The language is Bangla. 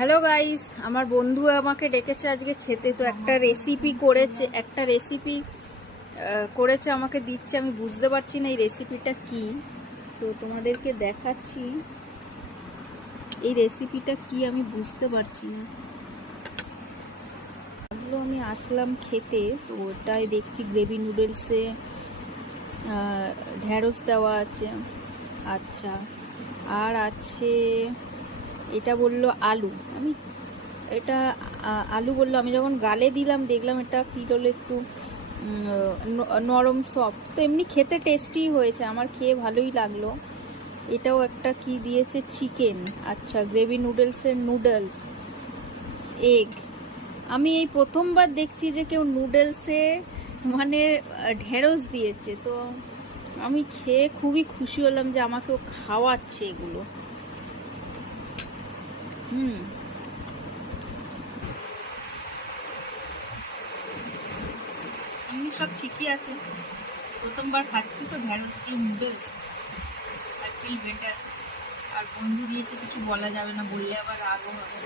হ্যালো গাইস, আমার বন্ধু আমাকে ডেকেছে আজকে খেতে। তো একটা রেসিপি করেছে আমাকে দিচ্ছে। আমি বুঝতে পারছি না এই রেসিপিটা কি, তো তোমাদেরকে দেখাচ্ছি। এই রেসিপিটা কি আমি বুঝতে পারছি না। আমি আসলাম খেতে, তো ওটাই দেখছি গ্রেভি নুডলসে ঢ্যাঁড়স দেওয়া আছে। আচ্ছা, আর আছে এটা বললো আলু। এটা আলু বললো। আমি যখন গালে দিলাম দেখলাম এটা ফিল হলো একটু নরম সফট। তো এমনি খেতে টেস্টি হয়েছে, আমার খেয়ে ভালোই লাগলো। এটাও একটা কি দিয়েছে, চিকেন। আচ্ছা, গ্রেভি নুডলসের নুডলস, এগ। আমি এই প্রথমবার দেখছি যে কেউ নুডলসে মানে ঢেঁড়স দিয়েছে। তো আমি খেয়ে খুবই খুশি হলাম যে আমাকেও খাওয়াচ্ছে এগুলো। এমনি সব ঠিকই আছে, প্রথমবার খাচ্ছি তো ঢ্যাঁড়স দিয়ে নুডলস। I feel better. আর বন্ধু দিয়েছে, কিছু বলা যাবে না, বললে আবার রাগও হবে।